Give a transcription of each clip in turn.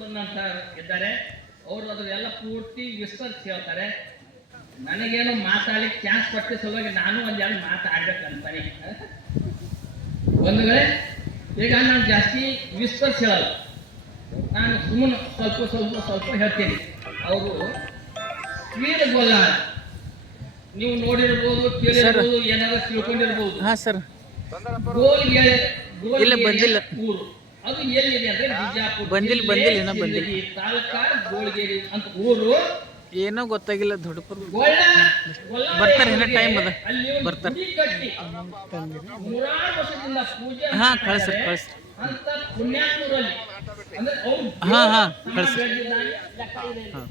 ಬಂದಂತ ಇದ್ದಾರೆ. ಅವರು ಅದನ್ನೆಲ್ಲ ಪೂರ್ತಿ ವಿಸ್ತರಿಸಿ ಹೇಳ್ತಾರೆ. ನನಗೇನು ಮಾತಾಡ್ಲಿಕ್ಕೆ ಚಾನ್ಸ್ ಕೊಟ್ಟಿದ್ದ ಸಲುವಾಗಿ ನಾನು ಒಂದ್ ಎರಡು ಮಾತಾಡ್ಬೇಕಂತಾನೆ. ಒಂದು ವೇಳೆ ಈಗ ನಾನು ಜಾಸ್ತಿ ವಿಸ್ತರಿಸಿ ಹೇಳಲ್ಲ. ನಾನು ಸುಮ್ಮನೆ ಸ್ವಲ್ಪ ಸ್ವಲ್ಪ ಸ್ವಲ್ಪ ಹೇಳ್ತೀನಿ. ಅವರು ವೀರಗೊಲ್ಲ ನೀವು ನೋಡಿರ್ಬೋದು ಕೇಳಿರ್ಬೋದು ಏನಾದ್ರು ತಿಳ್ಕೊಂಡಿರ್ಬೋದು. ಹಾ ಸರ್. ಗೋಲ್ಗೆ ಇಲ್ಲ, ಬಂದಿಲ್ಲ. ಊರು. ಅದು ಎಲ್ಲಿದೆ ಅಂದ್ರೆ ಬಿಜಾಪುರ ಬಂದಿಲ್ಲ, ಬಂದಿಲ್ಲ, ಏನೋ ಬಂದಿಲ್ಲ. ತಾಲೂಕಾ ಗೋಳ್ಗೇರಿ ಅಂತ ಊರು ಏನೋ ಗೊತ್ತಾಗಿಲ್ಲ ದೊಡ್ಡಪುರ ಬರ್ತಾರೆ, ಏನೋ ಟೈಮ್ ಅದ. ಬರ್ತಾರೆ. ಹಾ, ಕಳ್ಸ್ರಿ. ಕಳ್ಸ್ರಿ. ಹಾ, ಹಾ, ಕಳ್ಸ್ರಿ. ಹಾ.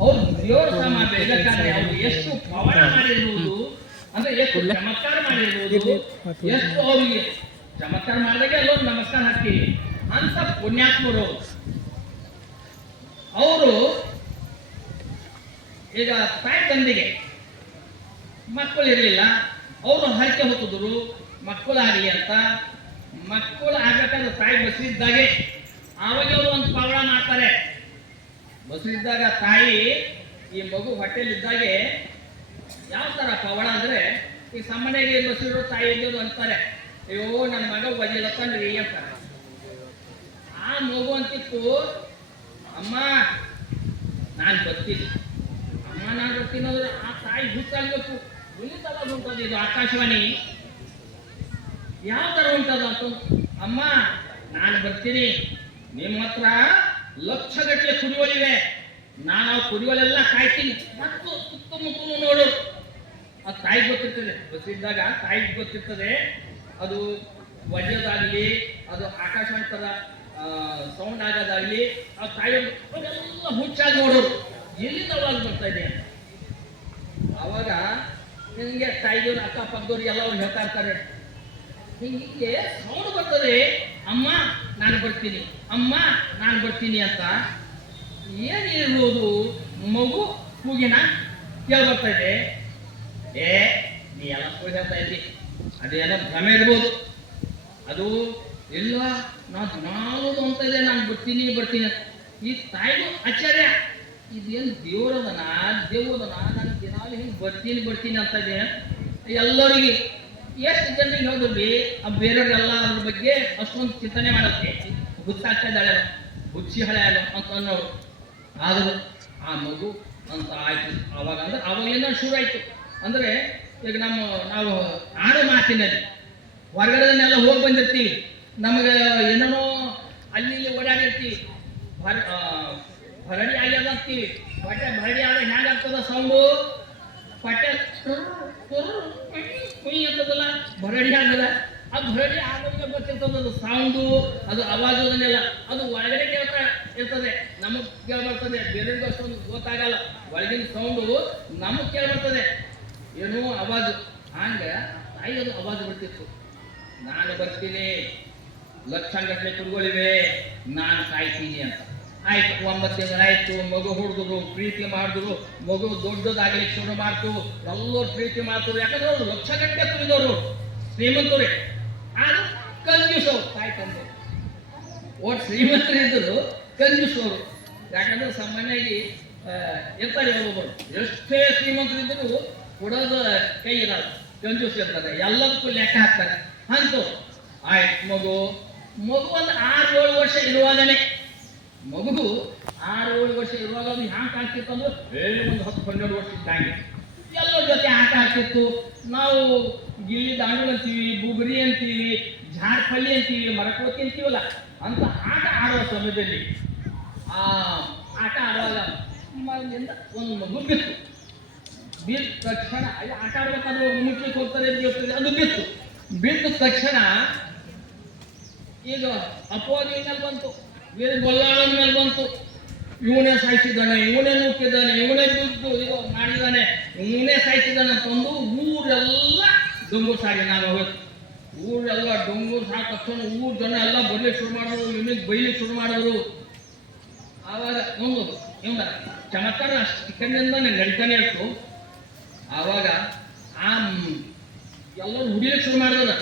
ಅವ್ರು ದೇವರ ಸಮ ಬೆಳೆದಕ್ಕಾದ್ರೆ ಅವ್ರು ಎಷ್ಟು ಪವನ ಮಾಡಿರ್ಬೋದು ಅಂದ್ರೆ ಎಷ್ಟು ಚಮತ್ಕಾರ ಮಾಡಿರ್ಬೋದು ಎಷ್ಟು ಅವ್ರಿಗೆ ಚಮತ್ಕಾರ ಮಾಡಿದಾಗ ಅಲ್ಲೊಂದು ನಮಸ್ಕಾರ ಹಾಕ್ತೀವಿ ಅಂತ ಪುಣ್ಯಾತ್ಮರು, ಅವರು ಈಗ ತಾಯಿ ತಂದಿಗೆ ಮಕ್ಕಳು ಇರಲಿಲ್ಲ, ಅವರು ಹರಕೆ ಹೊತ್ತಿದ್ರು ಮಕ್ಕಳಾಗಲಿ ಅಂತ. ಮಕ್ಕಳು ಆಗ್ಬೇಕಾದ್ರೆ ತಾಯಿ ಬಸ್ರಿದ್ದಾಗೆ ಆವಾಗ ಅವರು ಒಂದು ಪವಳ ಮಾಡ್ತಾರೆ. ಬಸ್ರಿದ್ದಾಗ ತಾಯಿ ಈ ಮಗು ಹೊಟ್ಟೆಲಿದ್ದಾಗೆ ಯಾವ ಥರ ಪವಳ ಅಂದರೆ, ಈ ಸಾಮಾನ್ಯವಾಗಿ ಬಸ್ರಿರೋ ತಾಯಿ ಇದ್ದೋದು ಅಂತಾರೆ. ಅಯ್ಯೋ ನನ್ನ ಮಗ ಒಯ್ಯಲತ್ತನ್ರಿ ಅಂತ. ಆ ಮಗು ಅಂತಿತ್ತು. ಅಮ್ಮ, ನಾನು ಬರ್ತೀನಿ. ಅಮ್ಮ, ನಾನು ಬರ್ತೀನಿ ಅಂದ್ರೆ ಆ ತಾಯಿ ಹುಟ್ಟಾಗಬೇಕು ಉಳಿತಲ್ಲ ಉಂಟದು ಇದು ಆಕಾಶವಾಣಿ? ಯಾವ ತರ ಉಂಟದ ಅಂತ ಅಮ್ಮ, ನಾನು ಬರ್ತೀನಿ. ನಿಮ್ಮ ಹತ್ರ ಲಕ್ಷಗಟ್ಟಲೆ ಕುಡಿಯೋಲಿವೆ ನಾನು ಆ ಕುಡಿಯೋಲೆಲ್ಲ ಕಾಯ್ತೀನಿ. ಮತ್ತು ಸುತ್ತಮುತ್ತಲೂ ನೋಡು ಆ ತಾಯಿಗೆ ಗೊತ್ತಿರ್ತದೆ. ಬಸ್ಸಿದ್ದಾಗ ತಾಯಿಗೆ ಗೊತ್ತಿರ್ತದೆ. ಅದು ವಜ್ರದಾಗಲಿ, ಅದು ಆಕಾಶವಾಣಿ ಥರ ಸೌಂಡ್ ಆಗೋದಾಗಲಿ, ಆ ತಾಯಿ ಅವರೆಲ್ಲ ಹುಚ್ಚಾಗಿ ನೋಡೋರು. ಎಲ್ಲಿಂದ ಅವಾಗ ಬರ್ತಾ ಇದೆ? ಅವಾಗ ನಿಮಗೆ ತಾಯಿದವ್ರು ಅಕ್ಕಪಕ್ಕದವ್ರು ಎಲ್ಲ ಅವ್ರು ಹೇಳ್ತಾ ಇರ್ತಾರೆ. ಹಿಂಗೆ ಸೌಂಡ್ ಬರ್ತದೆ, ಅಮ್ಮ, ನಾನು ಬರ್ತೀನಿ. ಅಮ್ಮ, ನಾನು ಬರ್ತೀನಿ ಅಂತ ಏನಿರ್ಬೋದು ಮಗು ಕೂಗಿನ ಕೇಳಿ ಬರ್ತಾ ಇದೆ. ಏ, ನೀ ಎಲ್ಲ ಹೇಳ್ತಾ ಇದ್ದಿ. ಅದೇನೋ ಭ್ರಮೆ ಇರ್ಬೋದು. ಅದು ಎಲ್ಲ ನಾ ದಿನಾಲೂ ಅಂತ ಇದೆ, ನಾನು ಬರ್ತೀನಿ ಬರ್ತೀನಿ. ಈ ತಾಯಿಗೂ ಆಶ್ಚರ್ಯ. ಇದೇನು ದೇವರದನ? ದೇವರದನ? ನಾನು ದಿನಾಲು ಹಿಂಗೆ ಬರ್ತೀನಿ ಬರ್ತೀನಿ ಅಂತ ಇದೆ. ಎಲ್ಲರಿಗೆ ಎಷ್ಟು ಜನರಿಗೆ ಹೇಳಿದ್ರಿ ಆ ಬೇರೆಯವರೆಲ್ಲ ಅದ್ರ ಬಗ್ಗೆ ಅಷ್ಟೊಂದು ಚಿಂತನೆ ಮಾಡುತ್ತೆ ಹುಚ್ಚಾಗ್ತಾ ಹುಚ್ಚಿ ಅಂತ ಅನ್ನೋರು. ಆದರೂ ಆ ಮಗು ಅಂತ ಆಯ್ತು. ಅವಾಗ ಅಂದ್ರೆ ಅವಾಗಲಿಂದ ಶುರು ಆಯ್ತು. ಅಂದ್ರೆ ಈಗ ನಮ್ಮ ನಾವು ಆಡು ಮಾತಿನಲ್ಲಿ ಹೊರಗಡೆನೆಲ್ಲ ಹೋಗಿ ಬಂದಿರ್ತೀವಿ. ನಮಗೆ ಏನೇನೋ ಅಲ್ಲಿ ಇಲ್ಲಿ ಓಡಾಡಿರ್ತೀವಿ ಆ, ಭರಡಿ ಆಗ್ಯದ ಅಂತೀವಿ ಭರಡಿ ಆದ ಹೆಂಗಾಗ್ತದ ಸೌಂಡು ಹೊಟ್ಟೆ ಕುಯ್ ಅಂತದಲ್ಲ ಭರಡಿ ಆಗದ ಆ ಭರಡಿ ಆಗೋದಕ್ಕೆ ಬರ್ತಿರ್ತದ ಅದು ಸೌಂಡು ಅದು ಅವಾಜ್ ಅದನ್ನೆಲ್ಲ. ಅದು ಒಳಗಡೆ ಕೇಳ್ತಾ ಇರ್ತದೆ. ನಮಗ್ ಕೇಳ್ಬರ್ತದೆ. ಬೇರೆ ಅಷ್ಟೊಂದು ಗೊತ್ತಾಗಲ್ಲ. ಒಳಗಿನ ಸೌಂಡು ನಮಗ್ ಕೇಳ ಬರ್ತದೆ ಏನೋ ಅವಾಜ್. ಹಂಗ ತಾಯಿ ಅದು ಅವಾಜ್ ಬಿಡ್ತಿತ್ತು ನಾನು ಬರ್ತೀನಿ. ಲಕ್ಷಾಂಗಟ್ಟಲೆ ಕುರುಗಳಿವೆ. ನಾನು ಸಾಯ್ತೀನಿ ಅಂತ. ಆಯ್ತು ಒಂಬತ್ತು ತಿಂಗಳಾಯ್ತು ಮಗು ಹುಡುಗರು ಪ್ರೀತಿ ಮಾಡಿದ್ರು ಮಗು ದೊಡ್ಡದಾಗಲಿ ಶುರು ಮಾಡ್ತು. ಎಲ್ಲರೂ ಪ್ರೀತಿ ಮಾಡ್ತಾರೆ ಯಾಕಂದ್ರೆ ಅವರು ಲಕ್ಷ ಗಂಟೆ ಕುರಿದವರು. ಶ್ರೀಮಂತರೇ. ಆದ್ರೆ ಕಂಜೂಸವ್ರು ತಾಯಿ ತಂದೆ. ಒಟ್ಟು ಶ್ರೀಮಂತರಿದ್ದರು ಕಂಜೂಸವರು ಯಾಕಂದ್ರೆ ಸಾಮಾನ್ಯವಾಗಿ ಇರ್ತಾರೆ ಒಬ್ಬೊಬ್ಬರು ಎಷ್ಟೇ ಶ್ರೀಮಂತರಿದ್ದರು ಕೊಡೋದು ಕೈ ಇರಲ್ಲ. ಕಂಜೂಸ್ ಇರ್ತದೆ, ಎಲ್ಲದಕ್ಕೂ ಲೆಕ್ಕ ಹಾಕ್ತಾರೆ. ಅಂತು, ಆಯ್ತು, ಮಗು. ಮಗು ಒಂದು ಆರು ಏಳು ವರ್ಷ ಇರುವಾಗಲೇ. ಮಗು ಆರು ಏಳು ವರ್ಷ ಇರುವಾಗ ಅದು ಹ್ಯಾಂಗೆ ಆಗ್ತಿತ್ತು ಅಂದ್ರೆ ಒಂದು ಹತ್ತು ಹನ್ನೆರಡು ವರ್ಷ ಇದ್ದಂಗೆ. ಎಲ್ಲರ ಜೊತೆ ಆಟ ಆಡ್ತಿತ್ತು ನಾವು ಗಿಲ್ಲಿ ದಾಂಡು ಅಂತೀವಿ, ಬುಗುರಿ ಅಂತೀವಿ ಜಾರ್ಪಳ್ಳಿ ಅಂತೀವಿ, ಮರಕೋತಿ ಅಂತೀವಲ್ಲ, ಅಂತ ಆಟ ಆಡುವ ಸಮಯದಲ್ಲಿ, ಆ, ಆಟ ಆಡುವಾಗ ಒಂದು ಮಗು ಬಿತ್ತು. ಬಿದ್ದ ತಕ್ಷಣ ಅಲ್ಲಿ ಆಟ ಆಡ್ಬೇಕಾದ್ರೆ ಮುಟ್ಲಿಕ್ಕೆ ಹೋಗ್ತಾರೆ ಅಂತ ಅದು ಬಿತ್ತು. ಬಿದ್ದ ತಕ್ಷಣ ಈಗ ಅಪವಾದ ಮೇಲೆ ಬಂತು. ಬೇರೆ ಗೊಲ್ಲಾಳನ ಮೇಲೆ ಬಂತು. ಇವನೇ ಸಾಯಿಸಿದ್ದಾನೆ, ಇವನೇ ನುಗ್ಗಿದ್ದಾನೆ, ಇವನೇ ಬಿದ್ದು ಇದು ಮಾಡಿದ್ದಾನೆ, ಇವನೇ ಸಾಯಿಸಿದ್ದಾನೆ ಅಂತಂದು ಊರೆಲ್ಲ ಡೊಂಗೂರು ಸಾರಿ ನಾನು ಹೋಗ್ತು ಊರೆಲ್ಲ ಡೊಂಗೂರು ಸಾಕ ತಕ್ಷಣ ಊರ್ ಜನ ಎಲ್ಲ ಬರ್ಲಿಕ್ಕೆ ಶುರು ಮಾಡಿದ್ರು ಇವನಿಗೆ ಬೈಲಿಕ್ಕೆ ಶುರು ಮಾಡಿದ್ರು. ಆವಾಗ ಒಂದು, ಇವನ ಚಮತ್ಕಾರ ಚಿಕ್ಕಂದಿಂದ ನಡೀತಾನೆ ಇತ್ತು. ಆವಾಗ ಆ ಎಲ್ಲರೂ ಹುಡಿಲಿಕ್ಕೆ ಶುರು ಮಾಡಿದ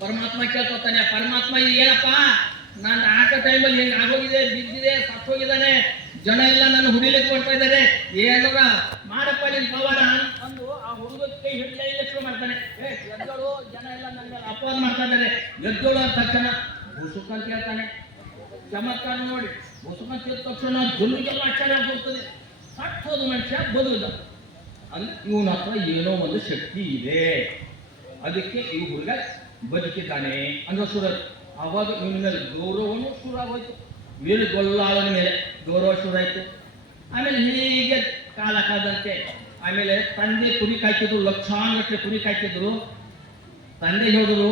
ಪರಮಾತ್ಮ ಕೇಳ್ಕೊತಾನೆ, ಪರಮಾತ್ಮ ಏನಪ್ಪ? ನಾನು ಆಟ ಟೈಮಲ್ಲಿ ಹೆಂಗೆ ಆಗೋಗಿದೆ, ಬಿದ್ದಿದೆ, ಸತ್ತೋಗಿದ್ದಾನೆ, ಜನ ಎಲ್ಲ ನನ್ನ ಹುಡಿಲಿಕ್ಕೆ ಕೊಡ್ತಾ ಇದ್ದಾರೆ. ಏನಾರ ಮಾಡಪ್ಪ, ನಿನ್ ಪವಾಡ ಅಂದು ಆ ಹುಡುಗಕ್ಕೆ ಕೈ ಹಿಡಿದ ಶುರು ಮಾಡ್ತಾನೆ. ಎದ್ದೋಳು ಜನ ಎಲ್ಲ ನನ್ನ ಅಪವಾದ ಮಾಡ್ತಾ ಇದ್ದಾರೆ. ಎದ್ದಳು ಅಂದ ತಕ್ಷಣ ಬುಸುಕ್ ಅಂತ ಹೇಳ್ತಾನೆ ಚಮತ್ಕಾರ ನೋಡಿ ಬುಸುಕ್ ಅಂತ ತಕ್ಷಣ ಜೊಲ್ಲಿಗೆಲ್ಲ ಆಶ್ಚರ್ಯ ಆಗ್ಬಿಡ್ತದೆ. ಸಟ್ ಹೋದ ಮನುಷ್ಯ ಬದುಕಿದ. ಅಂದ್ರೆ ಇವನ ಹತ್ರ ಏನೋ ಒಂದು ಶಕ್ತಿ ಇದೆ. ಅದಕ್ಕೆ ಈ ಹುಡುಗ ಬದುಕಿದ್ದಾನೆ. ಅಂದ್ರೆ ಸುರ ಅವಾಗ ಇವನ ಮೇಲೆ ಗೌರವನು ವೀರ ಗೊಲ್ಲಾಳನ ಮೇಲೆ ಗೌರವ ಶುರು ಆಯ್ತು. ಆಮೇಲೆ ಹೀಗೆ ಕಾಲ ಕಾದಂತೆ ಆಮೇಲೆ ತಂದೆ ಕುರಿ ಕಾಯ್ತಿದ್ರು ಲಕ್ಷಾನುಗಟ್ಟಲೆ ಕುರಿ ಕಾಯ್ತಿದ್ರು. ತಂದೆ ಹೇಳಿದ್ರು,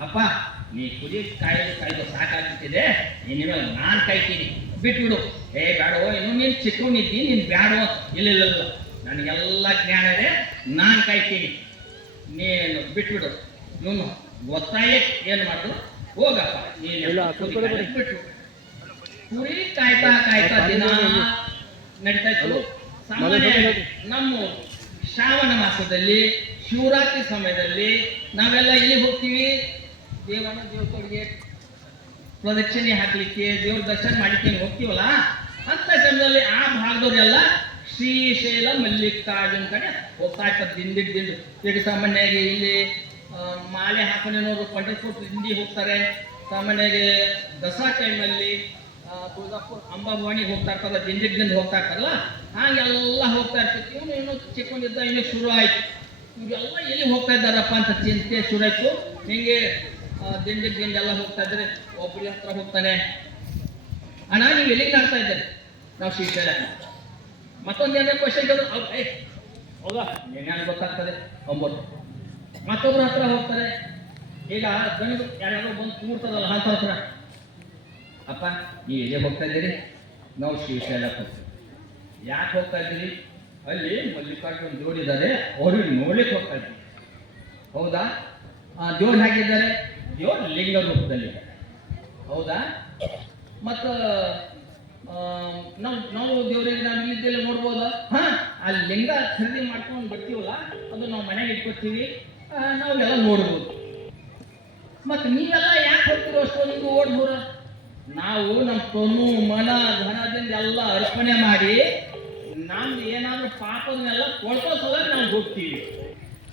ಅಪ್ಪ, ನೀ ಕುರಿ ಕಾಯ್ದು ಕಾಯ್ದು ಸಾಕಾಗ್ತಿದೆ ನಿನ್ನ ಮೇಲೆ ನಾನು ಕಾಯ್ತೀನಿ. ಬಿಟ್ಬಿಡು. ಏ ಬೇಡವೋ ಇನ್ನು ನೀನು ಚಿಕ್ಕವನಿದ್ದೀನಿ ನೀನು ಬೇಡವೋ ಇಲ್ಲ ಇಲ್ಲ. ನನಗೆಲ್ಲ ಜ್ಞಾನ ಇದೆ ನಾನು ಕಾಯ್ತೀನಿ. ನೀನು ಬಿಟ್ಬಿಡು. ನೀನು ಒತ್ತಾಯ ಏನು ಮಾಡಿದ್ರು ಹೋಗಪ್ಪ. ನೀನು ಕುರಿ ಕಾಯ್ತಾ ಕಾಯ್ತಾ ದಿನ ನಡೀತಾ ಇತ್ತು. ಸಾಮಾನ್ಯ ನಮ್ಮ ಶ್ರಾವಣ ಮಾಸದಲ್ಲಿ ಶಿವರಾತ್ರಿ ಸಮಯದಲ್ಲಿ ನಾವೆಲ್ಲ ಇಲ್ಲಿ ಹೋಗ್ತೀವಿ? ದೇವನ ದೇವಸ್ಥಾನಕ್ಕೆ ಪ್ರದಕ್ಷಿಣೆ ಹಾಕ್ಲಿಕ್ಕೆ ದೇವ್ರ ದರ್ಶನ ಮಾಡ್ಲಿಕ್ಕೆ ಹೋಗ್ತೀವಲ್ಲ? ಅಂತ ಸಮಯದಲ್ಲಿ ಆ ಭಾಗದವರೆಲ್ಲ ಶ್ರೀಶೈಲ ಮಲ್ಲಿಕಾರ್ಜುನ ಕಡೆ ಹೋಗ್ತಾ ಇರ್ತಾರೆ ದಿಂದಿಗ್ ದಿಂಡು ಈಗ ಸಾಮಾನ್ಯವಾಗಿ ಇಲ್ಲಿ ಮಾಲೆ ಹಾಕೊಂಡಿನವರು ಪಂಡರ್ಪುರ್ ದಿಂಡಿ ಹೋಗ್ತಾರೆ. ಸಾಮಾನ್ಯವಾಗಿ ದಸರಾ ಟೈಮಲ್ಲಿ ತುಳಜಾಪುರ ಅಂಬಾಭವಾನಿ ಹೋಗ್ತಾ ಇರ್ತಾರಲ್ಲ ದಿಂದಿಗ್ ದಿಂದು ಹೋಗ್ತಾ ಇರ್ತಾರಲ್ಲ ಹಾಗೆಲ್ಲ ಹೋಗ್ತಾ ಇರ್ತಿತ್ತು. ಇವನು ಇನ್ನೂ ಚಿಕ್ಕೊಂಡಿದ್ದ, ಇನ್ನೂ ಶುರು ಆಯ್ತು. ಇವರೆಲ್ಲ ಎಲ್ಲಿ ಹೋಗ್ತಾ ಇದ್ದಾರಪ್ಪ ಅಂತ ಚಿಂತೆ ಶುರು ಆಯ್ತು. ಹಿಂಗೆ ದಿಂಡಿದ್ದೆಲ್ಲ ಹೋಗ್ತಾ ಇದ್ರೆ ಒಬ್ಬರ ಹತ್ರ ಹೋಗ್ತಾನೆ. ಅಣ್ಣ, ನೀವು ಎಲ್ಲಿಗೆ ಕಾಣ್ತಾ ಇದ್ದಾರೆ? ನಾವು ಶ್ರೀಶೈಲ ಮತ್ತೊಂದು ಏನಾರ ಕ್ವಶನ್ ಕೇಳಿದ್ರು ಏ ಹೌದಾ ಏನೇನು ಗೊತ್ತಾಗ್ತದೆ. ಒಂಬತ್ತು. ಮತ್ತೊಬ್ಬರ ಹತ್ರ ಹೋಗ್ತಾರೆ. ಈಗ ಗಂಡು ಯಾರ್ಯಾರೋ ಬಂದು ಕೂರ್ತದಲ್ಲ ಅಂತ ಹತ್ರ. ಅಪ್ಪ, ನೀವು ಎಲ್ಲಿ ಹೋಗ್ತಾ ಇದ್ದೀರಿ? ನಾವು ಶ್ರೀಶೈಲಕ್ಕೆ ಹೋಗ್ತೀವಿ. ಯಾಕೆ ಹೋಗ್ತಾ ಇದ್ದೀರಿ? ಅಲ್ಲಿ ಮಲ್ಲಿಕಾರ್ಜುನ್ ಜೋಡಿದ್ದಾರೆ ಅವ್ರಿಗೆ ನೋಡ್ಲಿಕ್ಕೆ ಹೋಗ್ತಾ ಇದ್ದೀವಿ ಹೌದಾ? ದೇವ್ರು ಹೇಗಿದ್ದಾರೆ? ದೇವ್ರು ಲಿಂಗ ರೂಪದಲ್ಲಿ ಹೌದಾ? ಮತ್ತು ನಾವು ನಾವು ದೇವರಿಗೆ ನಾವು ಇಲ್ಲಿದ್ದೆಲ್ಲ ನೋಡ್ಬೋದು? ಹಾ ಅಲ್ಲಿ ಲಿಂಗ ಖರೀದಿ ಮಾಡ್ಕೊಂಡು ಬರ್ತೀವಲ್ಲ, ಅದು ನಾವು ಮನೆಗೆ ಇಟ್ಕೊತೀವಿ. ನಾವೆಲ್ಲ ನೋಡ್ಬೋದು. ಮತ್ತೆ ನೀವೆಲ್ಲ ಯಾಕೆ ಹೋಗ್ತೀರೋ ಅಷ್ಟೊಂದು ಓಡ್ಬೋರ ನಾವು ನಮ್ಮ ತೊನು ಮನ, ಧನದಿಂದ ಎಲ್ಲ ಅರ್ಪಣೆ ಮಾಡಿ ನಮ್ದು ಏನಾದ್ರೂ ಪಾಪದನ್ನೆಲ್ಲ ಕೊಳ್ಕೋ ಸಲುವಾಗಿ ನಾವು ಹೋಗ್ತೀವಿ.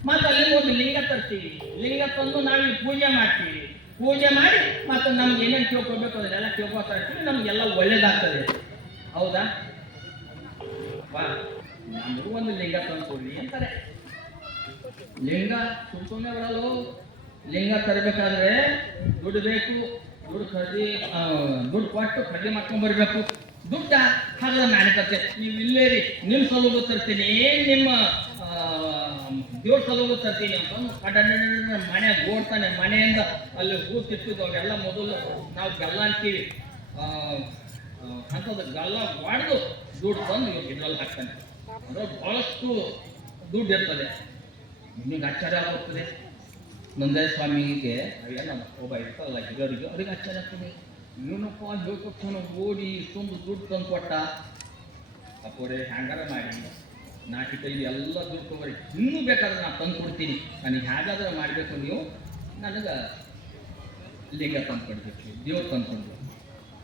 ಮತ್ತೆ ಅಲ್ಲಿ ಒಂದು ಲಿಂಗ ತರ್ತೀವಿ. ಲಿಂಗ ತಂದು ನಾವು ಇಲ್ಲಿ ಪೂಜೆ ಮಾಡ್ತೀವಿ. ಪೂಜೆ ಮಾಡಿ ಮತ್ತೆ ನಮ್ಗೆ ಏನೇನು ತಿಳ್ಕೊಬೇಕು ಅದನ್ನೆಲ್ಲ ತಿಳ್ಕೊತಾ ಇರ್ತೀವಿ, ನಮ್ಗೆಲ್ಲ ಒಳ್ಳೇದಾಗ್ತದೆ. ಹೌದಾ? ವಾ ನಮಗೂ ಒಂದು ಲಿಂಗ ತಂದ್ಕೊಳ್ಳಿ ಅಂತಾರೆ. ಲಿಂಗ ತುಂಬ ಬರಲ್ಲ? ಲಿಂಗ ತರಬೇಕಾದ್ರೆ ದುಡ್ಡು ಬೇಕು, ದುಡ್ಡು ಖರೀದಿ ದುಡ್ಡು ಕೊಟ್ಟು ಖರೀದಿ ಮಾಡ್ಕೊಂಡ್ ಬರ್ಬೇಕು. ದುಡ್ಡ? ಹಾಗಾದ್ರೆ ನಾನು ತರ್ತೇನೆ. ನೀವು ಇಲ್ಲೇ ರೀ ನಿಮ್ಮ ಸಲುಗು ತರ್ತೀನಿ, ನಿಮ್ಮ ದೇವ್ರ ಸಲುಗು ತರ್ತೀನಿ ಕಡ ಮನೆ ಓಡ್ತಾನೆ ಮನೆಯಿಂದ ಅಲ್ಲಿ ಹೂ ತಿರ್ತಿದ್ದು ಅವೆಲ್ಲ ಮೊದಲು ನಾವು ಬೆಲ್ಲ ಅಂತೀವಿ. ಅಂಥದ್ದು ಬೆಲ್ಲ ಮಾಡಿದು ದುಡ್ಡು ತಂದು ಇದ್ರಲ್ಲಿ ಹಾಕ್ತಾನೆ. ಅಂದ್ರೆ ಬಹಳಷ್ಟು ದುಡ್ಡು ಇರ್ತದೆ. ನಿಮಗೆ ಆಶ್ಚರ್ಯ ಆಗುತ್ತದೆ ನಂದೇ ಸ್ವಾಮಿಗೆ ಅವೆಲ್ಲ ಒಬ್ಬ ಇರ್ತಲ್ಲ ಹಿರಿಯರಿಗೆ, ಅವ್ರಿಗೆ ಆಶ್ಚರ್ಯ ಆಗ್ತದೆ. ಇವನಪ್ಪ ಹೇಳ್ಕೊಟ್ಟು ಓಡಿ ಇಷ್ಟೊಂದು ದುಡ್ಡು ತಂದು ಕೊಟ್ಟ. ಅಪ್ಪೋರೆ, ಹ್ಯಾಂಗಾರ ಮಾಡಿ. ನಾಟಿ ಕೈಲಿ ಎಲ್ಲ ದುಡ್ಡು ತಗೋರಿ ಇನ್ನೂ ಬೇಕಾದ್ರೆ ನಾನು ತಂದು ಕೊಡ್ತೀನಿ. ನನಗೆ ಹೇಗಾದ್ರೆ ಮಾಡಬೇಕು ನೀವು. ನನಗೆ ಲಿಂಗ ತಂದು ಕೊಡ್ಬೇಕು. ದೇವ್ರು ತಂದು ಕೊಡ್ಬೇಕು.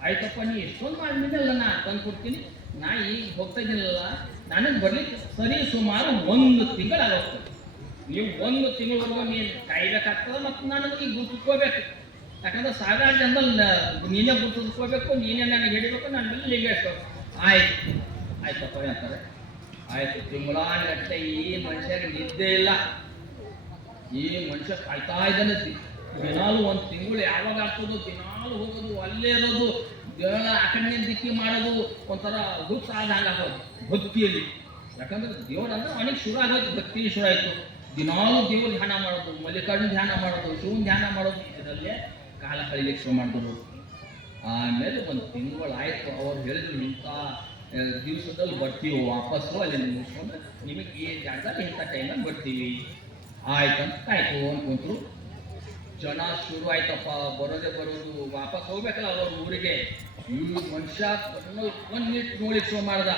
ಆಯ್ತಪ್ಪ, ನೀ ಎಷ್ಟೊಂದು ಮಾಡಿದ್ಮೇಲೆ ನಾ ತಂದು ಕೊಡ್ತೀನಿ. ನಾ ಈಗ ಹೋಗ್ತಾ ಇದ್ದೀನಲ್ಲ ನನಗೆ ಬರ್ಲಿಕ್ಕೆ ಸರಿ ಸುಮಾರು ಒಂದು ತಿಂಗಳಾಗೋಗ್ತದೆ ನೀವು ಒಂದು ತಿಂಗಳವರೆಗೂ ನೀನು ಕಾಯ್ಬೇಕಾಗ್ತದೆ ಮತ್ತು ನನಗೆ ಈಗ ಗುರ್ತಿಸ್ಕೋಬೇಕು ಯಾಕಂದ್ರೆ ಸಾವಿರಾರು ಜನದಲ್ಲಿ ನೀನೇ ಗುರ್ತಿಸ್ಕೋಬೇಕು ನೀನೇ ನನಗೆ ಹೇಳಬೇಕು ನಾನು ಮೇಲೆ ಲಿಂಗ ಆಯ್ತು. ಆಯ್ತಪ್ಪ ಅಂತಾರೆ ಆಯ್ತು ತಿಂಗಳಾಗಟ್ಟೆ ಈ ಮನುಷ್ಯಗೆ ನಿದ್ದೆ ಇಲ್ಲ. ಈ ಮನುಷ್ಯ ಕಾಯ್ತಾ ಇದ್ದಾನೆ ದಿನಾಲು ಒಂದು ತಿಂಗಳು ಯಾವಾಗ ಆಗ್ತದೋ ದಿನಾಲು ಹೋಗೋದು, ಅಲ್ಲೇ ಇರೋದು ದೇವರ ಆ ದಿಕ್ಕಿ ಮಾಡೋದು, ಒಂಥರ ಹುಚ್ಚ ಆದ ಹಂಗಾಗೋದು ಭಕ್ತಿಯಲ್ಲಿ. ಯಾಕಂದ್ರೆ ದೇವರಂದ್ರೆ ಅವನಿಗೆ ಶುರು ಆಗೋದು ಭಕ್ತಿ ಶುರು ಆಯ್ತು. ದಿನಾಲು ದೇವ್ರ ಧ್ಯಾನ ಮಾಡೋದು, ಮಲ್ಲಿಕಾರ್ಜುನ ಧ್ಯಾನ ಮಾಡೋದು, ಶಿವನ್ ಧ್ಯಾನ ಮಾಡೋದು, ಇದರಲ್ಲೇ ಕಾಲ ಕಳಿಲಿಕ್ಕೆ ಶುರು ಮಾಡಿದ್ರು ಆಮೇಲೆ ಒಂದು ತಿಂಗಳು ಆಯ್ತು ಅವ್ರು ಹೇಳಿದ್ರು ಇಂಥ ಆ, ದಿವಸದಲ್ಲಿ ಬರ್ತೀವಿ ವಾಪಸ್ಸು ಅಲ್ಲಿ ಮುಗಿಸ್ಕೊಂಡು ನಿಮಗೆ ಈ ಜಾಗದಲ್ಲಿ ಇಂಥ ಟೈಮಲ್ಲಿ ಬರ್ತೀವಿ ಆಯ್ತಂತ ಕಾಯ್ತು ಅಂದ್ಕೊಂತರು ಜನ ಶುರು ಆಯ್ತಪ್ಪ ಬರೋದೇ ಬರೋದು ವಾಪಸ್ ಹೋಗ್ಬೇಕಲ್ಲ ಅವ್ರ ಊರಿಗೆ ಈ ಮನುಷ್ಯ ಒಂದು ಮಿನಿಟ್ ನೋಡಿ ಶೋ ಮಾಡ್ದ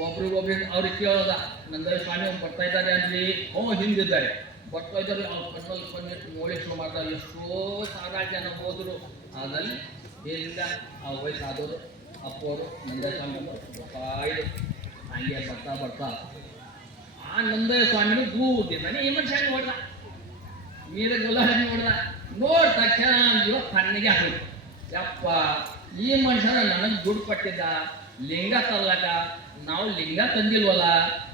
ಒಬ್ರಿಗೊಬ್ರಿಗೆ ಅವ್ರಿಗೆ ಕೇಳೋದ ನಂದ ಸ್ವಾಮಿ ಅವ್ರು ಬರ್ತಾ ಇದ್ದಾರೆ ಅಲ್ಲಿ ಓ ಹಿಂದಿದ್ದಾರೆ ಬರ್ತಾ ಇದ್ದಾರೆ ಅವ್ರು ಕಣ್ಣಲ್ಲಿ ಕಣ್ಣಿಟ್ಟು ನೋಡಿ ಶೋ ಮಾಡ್ದ ಎಷ್ಟೋ ಸಾವಿರಾರು ಜನ ಹೋದ್ರು ಅದ್ರಲ್ಲಿ ಏನಿಲ್ಲ ಆ ವಯಸ್ಸಾದವರು ಅಪ್ಪವರು ನಂದೇ ಸ್ವಾಮಿ ಬಾಯಿದು ಹಂಗೆ ಬರ್ತಾ ಬರ್ತಾ. ಆ ನಂದಯ ಸ್ವಾಮಿನು ದೂರದಿಂದಾನೆ ಈ ಮನುಷ್ಯ ನೋಡ್ದ? ಮೀರ ಗುಲಾಬಿ ನೋಡ್ದ? ನೋಡ್ ತಕ್ಷಣ ಜೀವ ಕಣ್ಣಿಗೆ ಹಾಕಿದ್ರು ಯಪ್ಪ, ಈ ಮನುಷ್ಯನ ನನಗೆ ದುಡ್ಡು ಕೊಟ್ಟಿದ್ದ. ಲಿಂಗ ತರ್ಲಕ. ನಾವು ಲಿಂಗ ತಂದಿಲ್ವಲ್ಲ?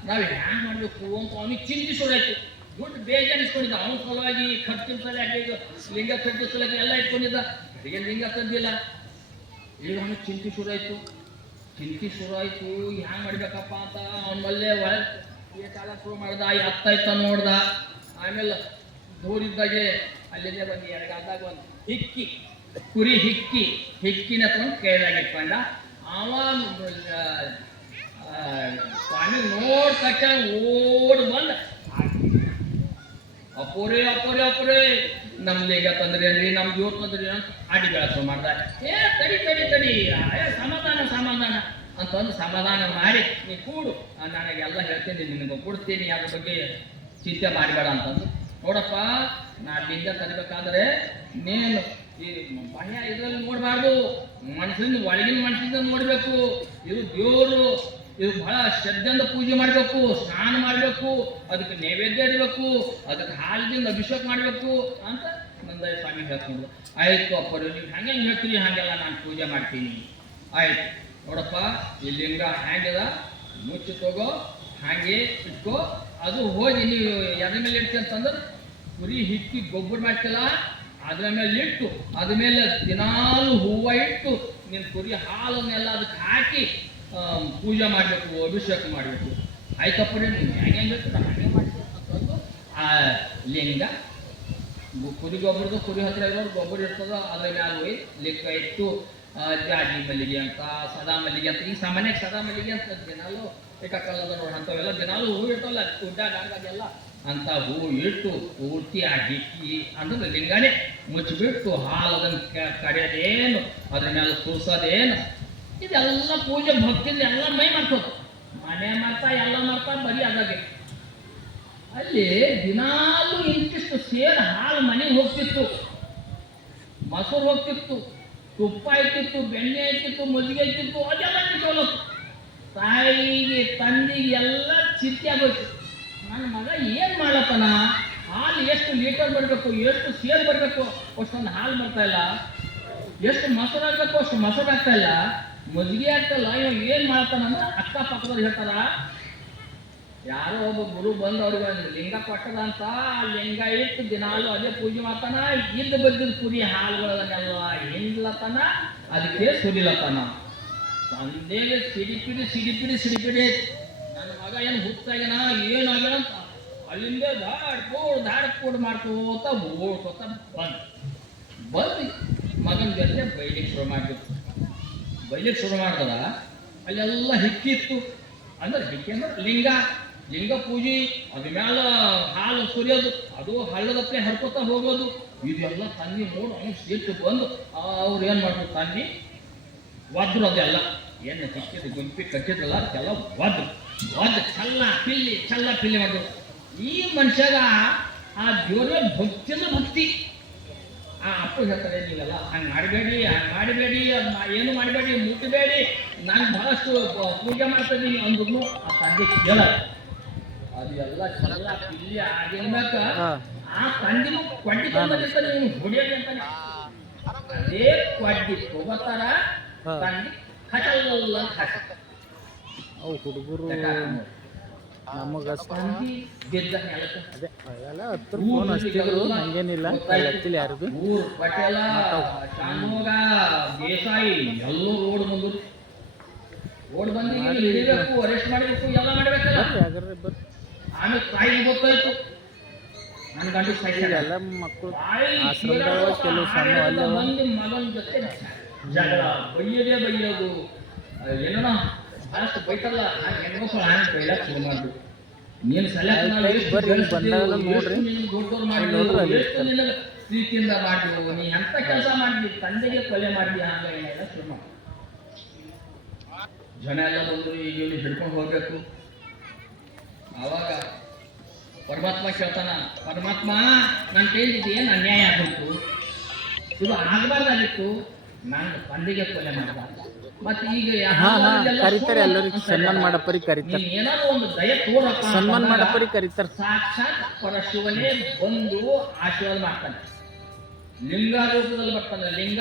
ನಾವು ಹ್ಯಾಂಗ್ ಮಾಡ್ಬೇಕು ಅಂತ ಅವನಿಗೆ ಚಿಂತಿಸೋದಾಯ್ತು. ದುಡ್ಡು ಬೇಜಾರಿಸ್ಕೊಂಡಿದ್ದ. ಅವನ ಸಲುವಾಗಿ ಖರ್ಚಿನ ಸಲುವಾಗಿ ಇದು ಲಿಂಗ ಸಲುವಾಗಿ ಎಲ್ಲ ಇಟ್ಕೊಂಡಿದ್ದ. ಈಗ ಲಿಂಗ ತಂದಿಲ್ಲ. ಅವನಿಗೆ ಚಿಂತೆ ಶುರುವಾಯಿತು ಚಿಂತೆ ಶುರುವಾಯಿತು ಹ್ಯಾಂಗೆ ಮಾಡ್ಬೇಕಪ್ಪ ಅಂತ ಅವನಲ್ಲೇ ಒಳಗೆ ಕಾಲ ಶುರು ಮಾಡ್ದ ಹತ್ತಾಯ್ತ ನೋಡ್ದ. ಆಮೇಲೆ ದೂರಿದ್ದಾಗೆ ಅಲ್ಲಿದೆ ಬಂದು ಎರಡಾದಾಗ ಒಂದು ಹಿಕ್ಕಿ, ಕುರಿ ಹಿಕ್ಕಿ, ಹಿಕ್ಕಿನ ತಂದು ಕೈದಾಗ ಇಟ್ಕೊಂಡ. ಅವ ಸ್ವಾಮಿ ನೋಡ್ ತಕ್ಷಣ ಓಡ್ ಬಂದ ಅಪ್ಪೋರೆ ಅಪ್ಪೋರೆ ಅಪ್ಪೋರೆ ನಮ್ ಲೇಗ ತಂದ್ರಿ ಅಲ್ರಿ ನಮ್ ಜೋರ್ ತೊಂದರೆ ಅಂತ ಆಡಿ ಬೆಳಸ ಮಾಡ್ದ ಏ, ತಡಿ ತಡಿ ತಡಿ. ಸಮಾಧಾನ ಸಮಾಧಾನ ಅಂತಂದು ಸಮಾಧಾನ ಮಾಡಿ ನೀ ಕೂಡು. ನನಗೆ ನನಗೆಲ್ಲ ಹೇಳ್ತೀನಿ, ನಿನಗೆ ಕೊಡ್ತೀನಿ. ಅದ್ರ ಬಗ್ಗೆ ಚಿಂತೆ ಮಾಡಬೇಡ ಅಂತಂದು. ನೋಡಪ್ಪ, ನಾ ಲಿಂಗ ತರಬೇಕಾದ್ರೆ ನೀನು ಈ ಬಾಹ್ಯ ಇದರಲ್ಲಿ ನೋಡಬಾರ್ದು. ಮನಸ್ಸಿಂದ ಒಳಗಿನ ಮನಸ್ಸಿಂದ ನೋಡಬೇಕು. ಇದು ದೇವರು. ಇದು ಬಹಳ ಶ್ರದ್ಧೆಯಿಂದ ಪೂಜೆ ಮಾಡಬೇಕು, ಸ್ನಾನ ಮಾಡಬೇಕು, ಅದಕ್ಕೆ ನೈವೇದ್ಯ ಇಡಬೇಕು, ಅದಕ್ಕೆ ಹಾಲಿನಿಂದ ಅಭಿಷೇಕ ಮಾಡಬೇಕು ಅಂತ ನಂದಯ್ಯ ಸ್ವಾಮಿ ಹೇಳ್ಕೊಂಡು. ಆಯ್ತು ಅಪ್ಪರು ನೀವು ಹಂಗೆ ಹೇಳ್ತೀನಿ ಹಾಗೆಲ್ಲ ನಾನು ಪೂಜೆ ಮಾಡ್ತೀನಿ. ಆಯ್ತು. ನೋಡಪ್ಪ, ಈ ಲಿಂಗ ಹ್ಯಾಂಗದ ಮುಚ್ಚಿ ತಗೋ, ಹಾಗೆ ಇಟ್ಕೋ. ಅದು ಹೋಗಿ ನೀವು ಎದ್ರ ಮೇಲೆ ಇಡ್ತಿ ಅಂತಂದ್ರೆ, ಕುರಿ ಹಿಕ್ಕಿ ಗೊಬ್ಬರ ಮಾಡ್ತಿಲ್ಲ ಅದ್ರ ಮೇಲೆ ಇಟ್ಟು ಅದ ಮೇಲೆ ದಿನಾಲು ಹೂವ ಇಟ್ಟು ನಿನ್ನ ಕುರಿ ಹಾಲನ್ನೆಲ್ಲ ಅದಕ್ಕೆ ಹಾಕಿ ಪೂಜೆ ಮಾಡಬೇಕು, ಅಭಿಷೇಕ ಮಾಡಬೇಕು. ಆಯ್ತಪ್ಪ ರೀ ನೀವು ಹೇಗೆ ಬೇಕು ಹಾಗೆ ಆ ಲಿಂಗ ಕುರಿ ಗೊಬ್ಬರದ ಕುರಿ ಹತ್ರ ಇರೋರು ಗೊಬ್ಬರ ಇರ್ತದ, ಅದ್ರ ಮ್ಯಾಲ ಹೋಗಿ ಲಿಂಗ ಇಟ್ಟು ಜಾಜಿ ಮಲ್ಲಿಗೆ ಅಂತ, ಸದಾ ಮಲ್ಲಿಗೆ ಅಂತ. ಈ ಸಾಮಾನ್ಯ ಸದಾ ಮಲ್ಲಿಗೆ ಅಂತ ದಿನಾಲು ಇಟ್ಟಕ್ಕಲ್ಲದ ನೋಡಿ ಅಂಥವೆಲ್ಲ ದಿನಾಲು ಹೂ ಇರ್ತವಲ್ಲ ಗುಡ್ಡ ಗಾಂಗಾಗೆಲ್ಲ ಅಂತ ಹೂ ಇಟ್ಟು ಪೂರ್ತಿ ಆ ಹಿಕ್ಕಿ ಅಂದ್ರೆ ಲಿಂಗನೇ ಮುಚ್ಚಿಬಿಟ್ಟು ಹಾಲು ಅದನ್ನು ಅದ್ರ ಮೇಲೆ ಸುರ್ಸೋದೇನು ಇದೆಲ್ಲ ಪೂಜೆ ಭಕ್ತಿಯಿಂದ ಎಲ್ಲ ಮೈ ಮಾಡ್ಕೋದು ಮನೆ ಮಾಡ್ತಾ, ಎಲ್ಲ ಮಾಡ್ತಾ ಬರೀ ಅದಾಗೆ ಅಲ್ಲಿ ದಿನಾಲು ಇಂತಿಷ್ಟು ಸೇರ್ ಹಾಲು ಮನೆಗೆ ಹೋಗ್ತಿತ್ತು. ಮೊಸರು ಹೋಗ್ತಿತ್ತು, ತುಪ್ಪ ಇರ್ತಿತ್ತು ಬೆಣ್ಣೆ ಇರ್ತಿತ್ತು ಮಜ್ಜಿಗೆ ಇರ್ತಿತ್ತು ಅದೆಲ್ಲ ಕಿತ್ತೋಲು ತಾಯಿಗೆ, ತಂದಿಗೆ ಎಲ್ಲ ಚಿಂತೆ ಆಗೋಯ್ತು. ನನ್ನ ಮಗ ಏನು ಮಾಡಪ್ಪನ ಹಾಲು ಎಷ್ಟು ಲೀಟರ್ ಬರಬೇಕು, ಎಷ್ಟು ಸೇರ್ ಬರಬೇಕು? ಅಷ್ಟೊಂದು ಹಾಲು ಬರ್ತಾ ಇಲ್ಲ. ಎಷ್ಟು ಮೊಸರು ಆಗ್ಬೇಕು ಅಷ್ಟು ಮೊಸರು ಆಗ್ತಾ ಇಲ್ಲ. ಮಜ್ಜಿಗೆ ಆಗ್ತಲ್ಲ, ಇವ ಏನು ಮಾಡ್ತಾನಂದ್ರೆ ಅಕ್ಕಪಕ್ಕದವ್ರು ಹೇಳ್ತಾರ ಯಾರೋ ಒಬ್ಬ ಗುರು ಬಂದ ಅವ್ರಿಗೆ ಲಿಂಗ ಕೊಟ್ಟದ ಅಂತ, ಲಿಂಗ ಇಟ್ಟು ದಿನಾಲು ಅದೇ ಪೂಜೆ ಮಾಡ್ತಾನ ಇದ್ದ ಬದ್ದಿದ ಕುರಿ ಹಾಲುಗಳನ್ನೆಲ್ಲ ಹಿಂಡ್ಲತ್ತಾನ ಅದಕ್ಕೆ ಸುಡಿಲತ್ತಾನ ತಂದೆಗೆ ಸಿಡಿಪಿಡಿ ಸಿಡಿಪಿಡಿ ಸಿಡಿಪಿಡಿ. ನನ್ನ ಮಗ ಏನು ಹುಟ್ಟಾಗ್ಯನ ಏನಾಗ್ಯಾನ ಅಂತ, ಅಲ್ಲಿಂದ ಧಾಡ್ ಕೂಡ್ ಧಾಡ್ ಕೂಡ್ ಮಾಡ್ಕೋತ ಓಡ್ಕೋತ ಬಂದ್. ಬಂದು ಮಗನ ಜೊತೆ ಬೈಲಿ ಶುರು ಮಾಡ್ಬಿಟ್ಟು ಬೈಲಿಕ್ಕೆ ಶುರು ಮಾಡ್ತದ ಅಲ್ಲೆಲ್ಲ ಹಿಕ್ಕಿತ್ತು ಅಂದ್ರೆ ಹಿಕ್ಕಿ ಅಂದ್ರೆ ಲಿಂಗ ಲಿಂಗ ಪೂಜೆ, ಅದ್ರ ಮ್ಯಾಲ ಹಾಲು ಸುರಿಯೋದು, ಅದು ಹಳ್ಳದಪ್ಪೆ ಹರ್ಕೋತಾ ಹೋಗೋದು. ಇದೆಲ್ಲ ತನ್ನಿ ನೋಡು, ಅವ್ನು ಬಂದು ಅವ್ರು ಏನು ಮಾಡ್ರು ತನ್ನಿ? ವದ್ರು ಅದೆಲ್ಲ ಏನು ಹಿಕ್ಕಿದ ಗುಂಪಿ ಕಟ್ಟಿದ್ರಲ್ಲ, ಅದಕ್ಕೆಲ್ಲ ವದ್ರು ವದ್ ಚಲ್ಲ ಪಿಲ್ಲಿ ಚಲ್ಲ ಪಿಲ್ಲಿ ಮಾಡಿದ್ರು ಈ ಮನುಷ್ಯಗ ಆ ದೇವ್ರ ಭಕ್ತಿನ ಭಕ್ತಿ. ಆ ಅಪ್ಪ ಹೇಳ್ತಾರೆ ನೀವೆಲ್ಲ ಹಂಗೆ ಮಾಡಬೇಡಿ ಹಂಗೆ ಮಾಡಬೇಡಿ ಏನು ಮಾಡಬೇಡಿ ಮುಟ್ಟಬೇಡಿ ನಾನು ಬಹಳಷ್ಟು ಪೂಜೆ ಮಾಡ್ತಾ ಇದ್ದೀನಿ ಅಂದ್ರೂ ಆ ತಂದೆ ಕೇಳ ಅದು ಎಲ್ಲ ಚಲ್ಲ ಇಲ್ಲಿ ಆಗಿರ್ಬೇಕ. ಆ ತಂದಿನೂ ಕೊಡ್ಡಿ ತಂದಿರ್ತಾನೆ ನೀನು ಹೊಡಿಯೋದು ಅಂತಾನೆ. ಅದೇ ಕೊಡ್ಡಿ ತಗೋತಾರ ಹಾ. ಹಟಲ್ಲ ಹಟ ಹುಡುಗರು ನಮಗ ತಂದಿ ಬಿದ್ದ ನೆಲಕ್ಕೆ. ಅದೇ ಅವೆಲ್ಲ ಹತ್ರ ಫೋನ್ ಹಚ್ತಿದ್ರು ಹಂಗೇನಿಲ್ಲ. ಹಿಡಿಬೇಕು ಅರೆಸ್ಟ್ ಮಾಡಬೇಕು ಎಲ್ಲ ಮಕ್ಕಳು ಆಶ್ರಮದಾಗ ಕೆಲವು ಸಣ್ಣ ಅಲ್ಲವ ಜಗಳ. ಬೈಯದೇ ಬೈಯೋದು. ಏನೋ ಬೈತಲ್ಲ ಹೆಣ್ಮಕ್ಳು ಶುರು ನೀನು. ದೊಡ್ಡವ್ರು ಎಷ್ಟು ಪ್ರೀತಿಯಿಂದ ನೀ ಎಂತ ಕೆಲಸ ಮಾಡಿದ್ವಿ ತಂದೆಗೆ ಕೊಲೆ ಮಾಡಿದ್ವಿ ಆನ್ಲೈನ್ ಎಲ್ಲ ಶುರು ಮಾಡಿ. ಜನ ಎಲ್ಲ ಬಂದ್ರು ಈಗ ಇವ್ನು ಹಿಡ್ಕೊಂಡು ಹೋಗ್ಬೇಕು. ಆವಾಗ ಪರಮಾತ್ಮ ಕೇಳ್ತಾನ ಪರಮಾತ್ಮ ನನ್ನ ಕೈಯಲ್ಲಿ ಏನು ಅನ್ಯಾಯ ಆಗಿತ್ತು ಇದು ಆಗಬಾರ್ದಾಗಿತ್ತು. ನಾನು ತಂದೆಗೆ ಕೊಲೆ ಮಾಡಿದ ಮತ್ತೆ ಈಗ ಕರಿತಾರೆ ಅಂತ ಸನ್ಮಾನ. ಮಾಡಪ್ಪರಿ ಕರಿತಾರೆ. ಏನಾದ್ರು ಒಂದು ದಯ ತೋರಪ್ಪ ಸನ್ಮಾನ ಮಾಡಪ್ಪರಿ ಕರಿತಾರೆ. ಸಾಕ್ಷಾತ್ ಪರಶಿವನೇ ಬಂದು ಆಶೀರ್ವಾದ ಮಾಡ್ತಾನೆ. ಲಿಂಗ ರೂಪದಲ್ಲಿ ಬರ್ತಾನೆ. ಲಿಂಗ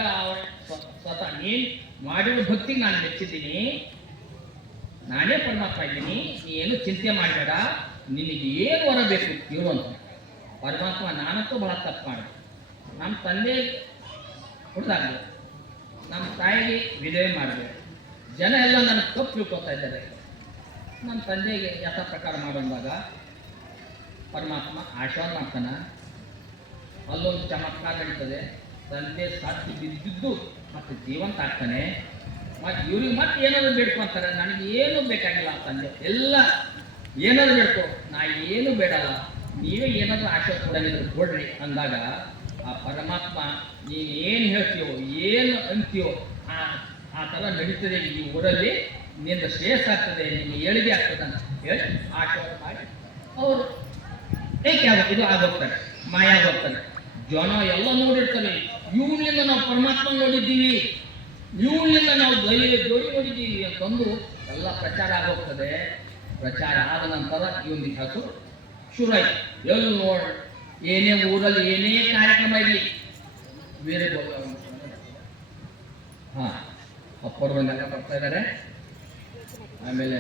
ಸ್ವತಃ ನೀನ್ ಮಾಡಿರೋ ಭಕ್ತಿಗೆ ನಾನು ಮೆಚ್ಚಿದ್ದೀನಿ. ನಾನೇ ಪರಮಾತ್ಮ ಇದ್ದೀನಿ. ನೀ ಏನು ಚಿಂತೆ ಮಾಡಬೇಡ. ನಿನಗೆ ಏನು ವರ ಬೇಕು ಕೇಳು ಅಂತ. ಪರಮಾತ್ಮ ನಾನಂತೂ ಬಹಳ ತಪ್ಪು ಮಾಡಿದೆ. ನಮ್ಮ ತಂದೆ ಹುಡ್ದಾಗ್ಲಿ. ನಮ್ಮ ತಾಯಿಗೆ ವಿಧವೆ ಮಾಡಿದೆ. ಜನ ಎಲ್ಲ ನನಗೆ ತಪ್ಪು ತಿಳ್ಕೊತಾ ಇದ್ದಾರೆ. ನಮ್ಮ ತಂದೆಗೆ ಯಥ ಪ್ರಕಾರ ಮಾಡೋದಾಗ ಪರಮಾತ್ಮ ಆಶೀರ್ವಾದ ಮಾಡ್ತಾನೆ. ಅಲ್ಲೊಂದು ಚಮತ್ಕಾರ ನಡೀತದೆ. ತಂದೆ ಸಾಧ್ಯ ಬಿದ್ದಿದ್ದು ಮತ್ತೆ ಜೀವಂತ ಆಗ್ತಾನೆ. ಮತ್ತೆ ಇವ್ರಿಗೆ ಮತ್ತೆ ಏನಾದರೂ ಬೇಡ್ಕೊಂತಾರೆ ನನಗೆ ಏನು ಬೇಕಾಗಿಲ್ಲ ತಂದೆ. ಎಲ್ಲ ಏನಾದರೂ ಬೇಡ್ಕೊ. ನಾ ಏನು ಬೇಡಲ್ಲ ನೀವೇ ಏನಾದರೂ ಆಶೀರ್ವಾದ ಕೊಡಲಿದ್ರು ಕೊಡ್ರಿ ಅಂದಾಗ ಆ ಪರಮಾತ್ಮ, ನೀನು ಏನು ಹೇಳ್ತೀಯೋ, ಏನು ಅಂತೀಯೋ, ಆ ಆ ಥರ ನಡೀತದೆ ಈ ಊರಲ್ಲಿ. ನಿನ್ನ ಶ್ರೇಯಸ್ ಆಗ್ತದೆ ನಿನ್ನ ಏಳಿಗೆ ಆಗ್ತದೆ ಅಂತ ಹೇಳಿ ಆಶೀರ್ವಾದ ಮಾಡಿ ಅವರು ಏಕೆ ಆಗ ಇದು ಆಗೋಗ್ತಾರೆ ಮಾಯ ಆಗೋಗ್ತಾರೆ ಜನ ಎಲ್ಲ ನೋಡಿರ್ತಾನೆ ಇವನಿಂದ ನಾವು ಪರಮಾತ್ಮ ನೋಡಿದ್ದೀವಿ, ಇವನಿಂದ ನಾವು ದೈ ಜೋಡಿ ನೋಡಿದ್ದೀವಿ ಅಂತಂದು ಎಲ್ಲ ಪ್ರಚಾರ ಆಗೋಗ್ತದೆ ಪ್ರಚಾರ ಆದ ನಂತರ ಇವನಿಗೆ ಹಸು ಶುರು ಆಯ್ತು. ಎಲ್ಲಿ ನೋಡ್ ಏನೇ ಊರಲ್ಲಿ ಏನೇ ಕಾರ್ಯಕ್ರಮ ಇರಲಿ, ಬೇರೆ ಹಾ, ಅಪ್ಪರು ಬಂದಾಗ ಬರ್ತಾ ಇದ್ದಾರೆ ಆಮೇಲೆ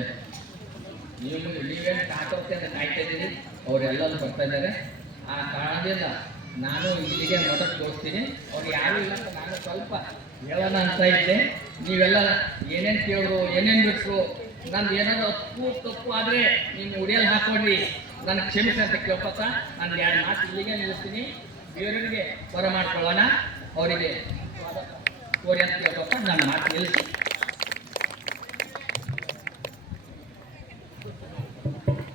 ನೀವು ನೀವೇ ಕಾಕೋಕ್ಕೆ ಅಂತ ಕಾಯ್ತಾ ಇದ್ದೀರಿ ಅವರೆಲ್ಲರೂ ಬರ್ತಾ ಇದ್ದಾರೆ ಆ ಕಾರಣದಿಂದ ನಾನು ಇಲ್ಲಿಗೆ ಮಠಕ್ಕೆ ತೋರಿಸ್ತೀನಿ ಅವ್ರು ಯಾರು ಇಲ್ಲ ಅಂತ ನಾನು ಸ್ವಲ್ಪ ಹೇಳೋಣ ಅಂತ ಇದ್ದೆ. ನೀವೆಲ್ಲ ಏನೇನು ಕೇಳಿದ್ರು, ಏನೇನು ಬಿಟ್ಟರು ನಂದು ಏನಾದ್ರು ತಪ್ಪು ತಪ್ಪು ಆದರೆ ನೀನು ಉಡಿಯಲ್ಲಿ ಹಾಕೊಡ್ರಿ ನನಗೆ ಕ್ಷಮಿಸಿ ಅಂತ ಕೇಳ್ಕೊತ ನಾನು ಎರಡು ಮಾತು ಇಲ್ಲಿಗೆ ನಿಲ್ಲಿಸ್ತೀನಿ. ಬೇರೆಯವರಿಗೆ ಬರ ಮಾಡ್ಕೊಳ್ಳೋಣ. ಅವರಿಗೆ ಕೋರಿ ಅಂತ ಕೇಳ್ಕೊತ ನನ್ನ ಮಾತು ನಿಲ್ಲಿಸಿ.